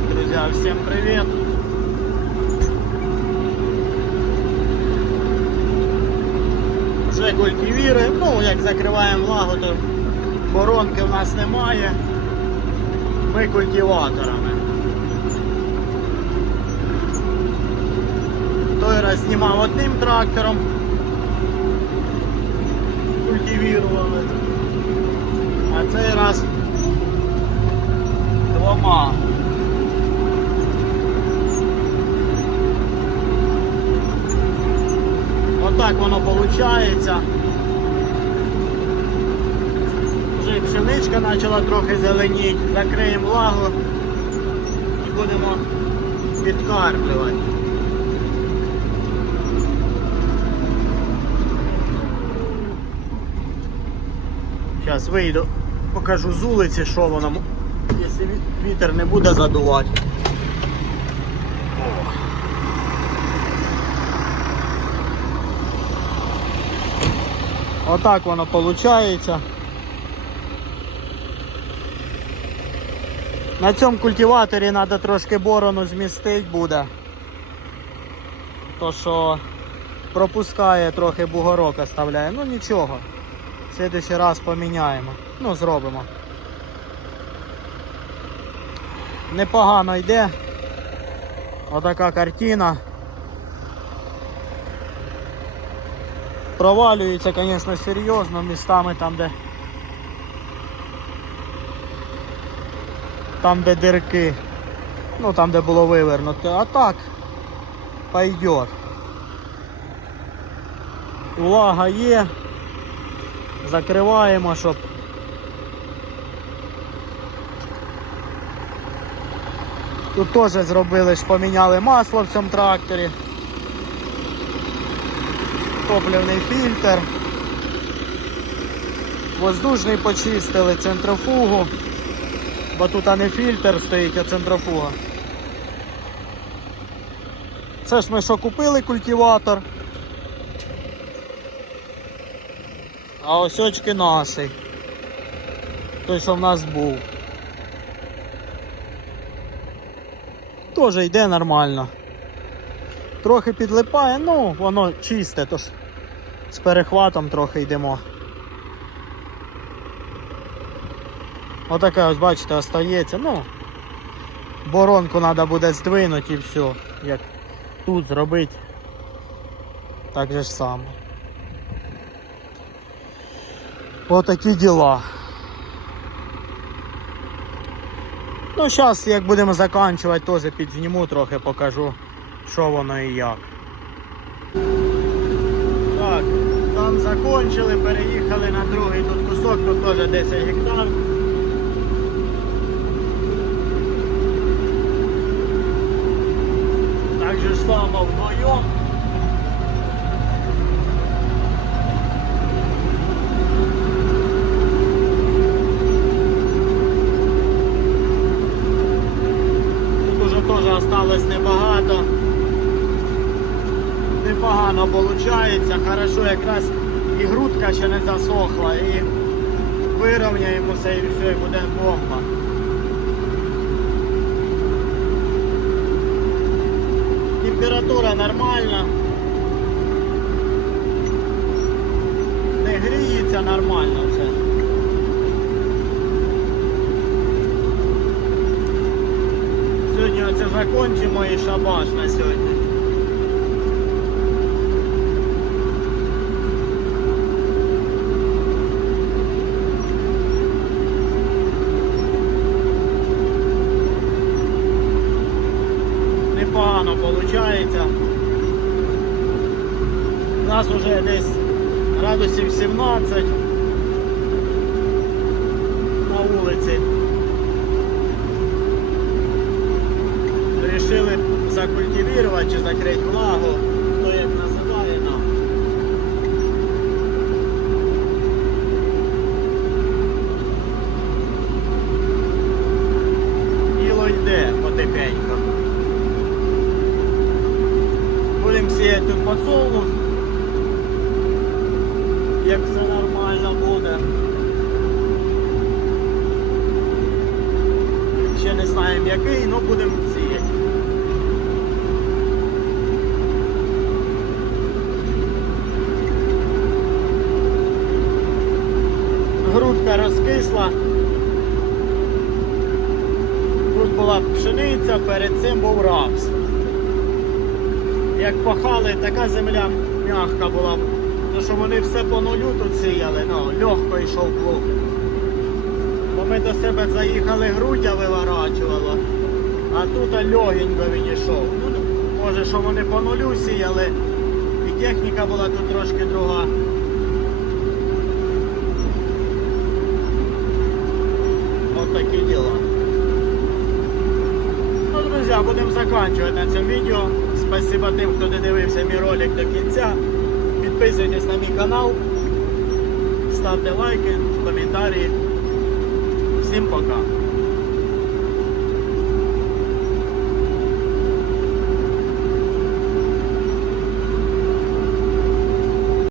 Так, друзья, всем привет! Вже культивіри, ну як закриваємо влагу, то боронки в нас немає. Ми культиваторами. Той раз знімав одним трактором, культивірували, а цей раз двома. Отак воно виходить. Вже і пшеничка почала трохи зеленіти. Закриємо влагу і будемо підкармлювати. Зараз вийду, покажу з вулиці, що воно, якщо вітер не буде задувати. Отак воно виходить. На цьому культиваторі треба трошки борону змістити буде. То що пропускає трохи бугорок оставляє. Ну нічого. В следующий раз поміняємо. Ну, зробимо. Непогано йде. Отака картина. Провалюється, звісно, серйозно містами там, де. Там, де дирки. Ну там, де було вивернуто. А так пойдет. Влага є. Закриваємо, щоб Тут теж зробили, ж поміняли масло в цьому тракторі. Топливний фільтр. Воздушний почистили центрофугу. Бо тут а не фільтр стоїть, а центрофуга. Це ж ми що купили культиватор. А ось очки наші. Той, що в нас був. Теж йде нормально. Трохи підлипає, ну воно чисте, тож з перехватом трохи йдемо. Отаке ось, бачите, остається. Ну, боронку треба буде здвинути і все. Як тут зробити. Так же ж само. Отакі діла. Ну, зараз, як будемо закінчувати, теж підзніму трохи, покажу, що воно і як. Так, там закончили, переїхали на другий тут кусок, тут теж 10 гектар. Так же само вдвоєм. Тут уже теж осталось небагато. Непогано виходить. Хорошо, якраз і ще не засохла, і вирівняємося і все, і буде бомба. Температура нормальна. Не гріється нормально все. Сьогодні оце закончимо і шабаш на сьогодні. Непогано виходить. У нас вже десь градусів 17 на вулиці. Рішили закультивувати чи закрити влагу, хто як називає нам. Діло йде потихеньку. Будемо сіяти тут подсолнух. Як все нормально буде. Ще не знаємо який, ну будемо сіяти. Грудка розкисла. Тут була пшениця, перед цим був рапс. Як пахали, така земля м'яка була. Ну що вони все по нулю тут сіяли, ну, легко йшов плуг. Бо ми до себе заїхали, грудя виворачувало, а тут легенько він йшов. Ну, може, що вони по нулю сіяли, і техніка була тут трошки друга. Такі діла. Ну, друзі, будемо закінчувати на цьому відео. Спасибо тим, хто додивився мій ролик до кінця. Підписуйтесь на мій канал, ставте лайки, коментарі. Всім пока.